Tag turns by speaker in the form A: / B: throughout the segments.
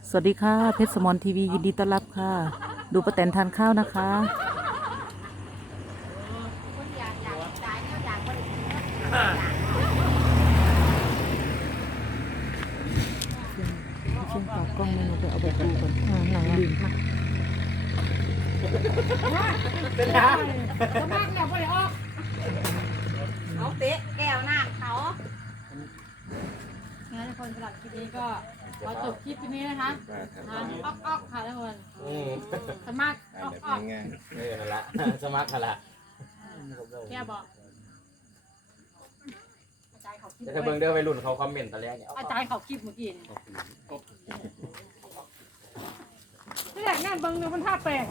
A: สวัสดีค่ะเพชรสมรทีวียินดีต้อนรับค่ะ ดูป้าแตนทานข้าวนะคะเชื่อมปากกล้องเมนูไปเอาไปดูก่อนไหนลืม
B: เป็นทางสมัครแล้วบ่ได้ออกเอาเตะแก้วหน้าเขางั้นคนสำหรับคลิปนี้ก็ขอจบคลิปนี้นะคะทานออกค่ะทุกคนสมัครออก
C: ง่ายๆนั่นละสมัครกันละ
B: แก้วบอก
C: แต่ถ้าเบิ่งเด้อไปรุ่นเขาคอมเมนต์ตอนแรกเนี่ย
B: อาจารย์เขาคลิปเมื่อกี้ที่แรกนั่นเบิ่งดูมันท่าแปลก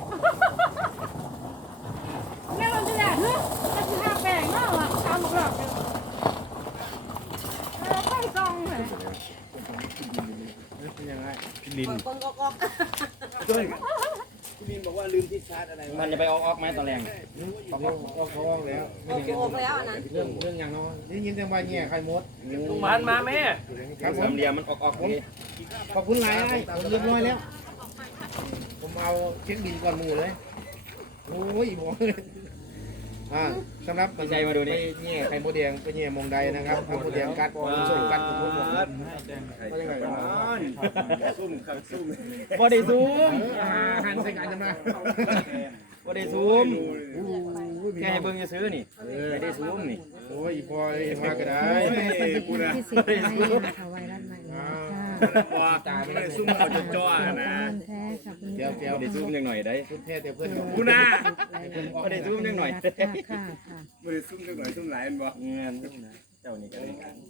B: นั่นมันที่แรกมันคือท่าแปลกเนาะว่ะตามบอกหรอกไปซองเลย
C: เป็นยังไงพี่ลิน
D: ด้วยพี่ลินบอกว่าลืมที่ชาร์จอะไร
C: มันจะไปออกไหมตอนแรก
D: เขาออกแล้ว
B: โอ้โหแล้วอันนั้น
D: เรื่องอย่างน้อยได้ยินจังว่าเงี้ยใครมด
C: ลุงมันมาแม่
D: ครับผม
C: สามเหลี่ยมมันออกนี่
D: ขอบคุณหลายไอ้ผมเรียบร้อยแล้วผมเอาเช็คบินก่อนหมู่เลยโอ้ยบอกสำหรับไปเงี้ยไข่มดแดงไปเงี้ยมงใดนะครับไข่มดแดงกัดส่งกัดกับทุกคนก็ยังไงซุ่มครับซุ่ม
C: บ่ได้ซูม
D: หันใส่กันจะมา
C: บ่ได้ซูมแค่ให้เบิ่งซื้อนี่ไม่ได้ซูมนี่
D: โอ้ยพอมาก็ได้
E: กูนะที่สิบไว้นะคะไวรัสใหม่นะคะ
D: ว่าตาไม่ได้ซุ่มเขาจะจ่อนะ
E: แท้ค่ะคุณ
D: เดี๋ยว
C: บ่ได้ซูมจังหน่อยได้
D: ซุ่มแท้แต่เพื่อน
E: กูนะ
C: บ่ได้ซูมจังหน่อย
E: ค่ะค่ะ
D: ไม่ได้ซุ่มจังหน่อยซุ่มหลายมันบ่
C: เงินเจ้านี่ก็ได้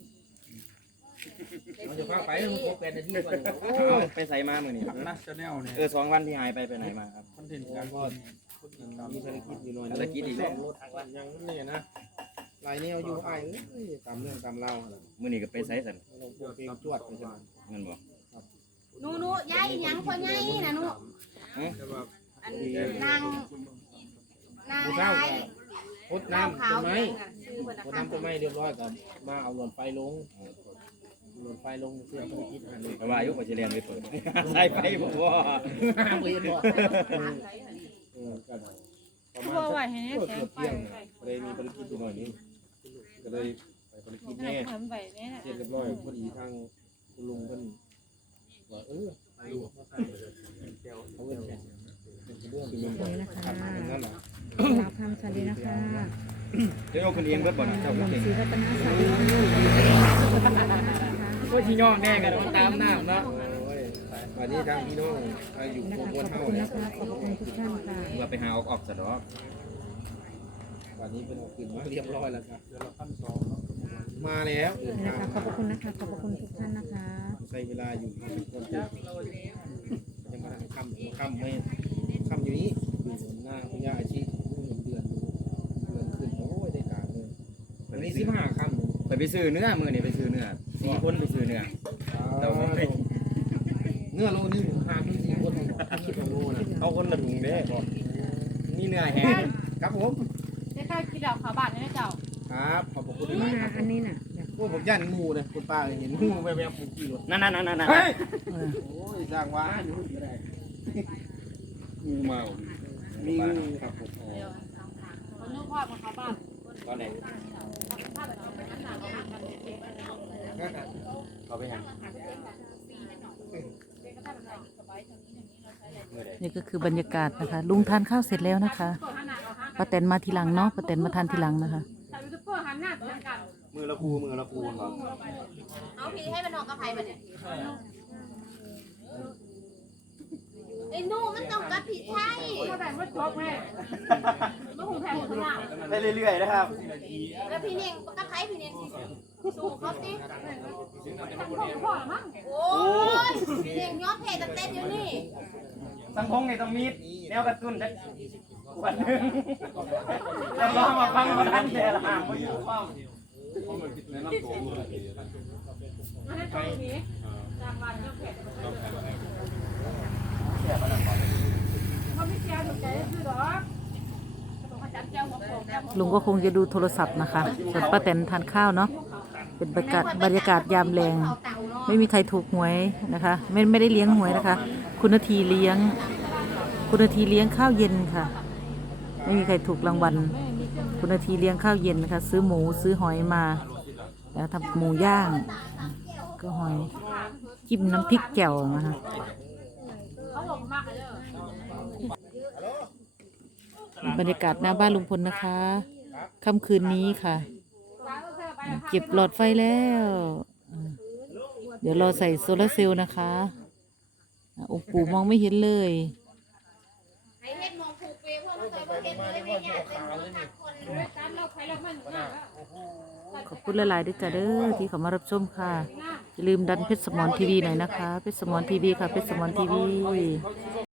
D: เราจะพาไปมันพบกันในที่ก่อน
C: เอาไปใส่มามื้อนี้2 วันที่หายไปไหนมาครับ
D: คอนเทนต์การก็มีภารกิจอยู่หน่อย
C: ภารกิจอีกแล้ว
D: รถยังนี่นะลายนี้เอาอยู่ไอ้ตามเรื่องตามเล่า
C: มื้อนี้ก็ไปใส่สั่น
D: เราพวกเพลงจวดไปใช่ไหม
C: เงินบ่
B: หนูยายยังคนยายนะหนูอันนางยาย
D: พดน้ำต้นไม้พดน้ำต้นไม้เรียบร้อยกับมาเอาหลอดไฟลงหลอดไฟลงเพื่อภารกิจอันนี้
C: แต่ว่าอายุก็สิเรียนไปเปิดใส่ไปบ่พอ
D: เรียนบ่กันประมาณเกือบเที่ยงเลยมีภารกิจอยู่หน่อยนึงก็เลยไปภารกิจแน่เสร็จเรียบร้อยพอดีทางคุณลุงเพิ่นว่าลุงเขาเงินแค่เรื่อง
E: สวัสดีนะคะ
D: นั่นแหละ
E: ลาวคำสวัสดีนะคะ
C: เดี๋ยวคุณเองเบิดบ่เจ้า
E: ล
C: เอง
E: ำซีรัตนาสวัสดีนะคะ
C: โอ้ยสิย่อแน่กันตามน้ำเนาะ
D: วันนี้ทางพี่น้องอยู่
E: นะ
D: พว
E: คะ
D: ก
E: ข
D: วน
E: อบ
D: เท่า
E: คุณ
D: เนี่ย
E: นะคะขอบคุณทุกท่านค่ะ
C: ว่าไปหาออกซะดอก
D: วันนี้เป็นขึ้นมาเรียบร้อยแล้วครับมาแล้ว
E: นะคะขอบคุณนะคะขอบคุณทุกท่านนะคะ
D: ใช้เวลาอยู่คนตื่นยังมาค่ำไม่ค่ำอยู่นี้อยู่หน้าคุณย่าอาชีพเดือนขึ้นโอ้ยได้การเลยวันนี้15ค่ำ
C: ไปซื้อเนื้อมื้อนี้ไปซื้อเนื้อ4คนไปซื้อเนื้อเราบ่ไป
D: เนื้อโลนึงหาที่4คนคิดโลนะ
C: เอาคนละถุงเด้นี่เนื้อแห้ง
D: ครับผม
B: ได้ค่ากินดอกขาบาทนี่เจ้า
D: ครับขอบคุณ
E: นี่
D: มาก
E: นะอันนี้น่ะ
D: โอ้ผมย่านงูเลยคุณป้าเห็นงูแวบๆผมขี่รถ
C: นั่นๆๆๆ
D: เฮ้ยโอ้ยสร้างว่าอยู่ที่ไหน
C: งูเมา
D: มีงูครับผม
B: คนนู้นพ่อมาขาบาท
C: ตอนไหนเขาไปหยังมื้อใด
A: นี่ก็คือบรรยากาศนะคะ ลุงทานข้าวเสร็จแล้วนะคะป้าแตนมาทีหลังเนาะป้าแตนมาทานทีหลังนะคะ
B: แต่ยูทูบเบอร์หันหน้าไปทางกัน
C: มือละคูครับ
B: เอาพี่ให้มันออกกับไผ่มาเนี่ยไอ้หนูมันต้องกับพี่ไทยก็แต่ว่าจบแม่ไม่คงแพ้หมดทุกอย่าง
C: ไปเรื่อยๆนะครับ
B: แล้วพี่เน่งกับไผ่พี่เน่งสู้เขาสิทำพ่อพ่อมั้งโอ้ยเน่งย้อนเพจเต้นอยู่นี่
C: สังคมนี่ต้องมีแนวกระตุ้นจักวันนึงแล้วก็มาฟังมาทันแต่ละห่างบ่อยู่ความ
B: มาให้ตรงนี้จากวันย้อนเพจเขาไม่แก้ถูกใจคือหรอต้องมาจับแก้วหัวโขกแก้ว
A: ลุงก็คงจะดูโทรศัพท์นะคะส่วนป้าแตนทานข้าวเนาะเป็นบรรยากาศยามแรงไม่มีใครถูกหวยนะคะไม่ได้เลี้ยงหวยนะคะ คุณนาทีเลี้ยงข้าวเย็นค่ะ ไม่มีใครถูกรางวัลคุณนาทีเลี้ยงข้าวเย็นนะคะซื้อหมูซื้อหอยมาแล้วทำหมูย่างก็หอยจิ้มน้ำพริกแจ่วนะคะบรรยากาศหน้าบ้านลุงพลนะคะค่ำคืนนี้ค่ะเก็บหลอดไฟแล้วเดี๋ยวรอใส่โซลาร์เซลล์นะคะองค์ปู่มองไม่เห็นเลย
B: ไอ้เฮ็ดมองผูกเปเพราะมันเคยบ่เฮ็ดเลยไม่ยากเป็นคนตักคนตามเราใครเรามัน
A: ขอบคุณหลายๆด้วยจ้ะเด้อที่เขามารับชมค่ะอย่าลืมดันเพชรสมรทีวีหน่อยนะคะเพชรสมรทีวีค่ะเพชรสมรทีวี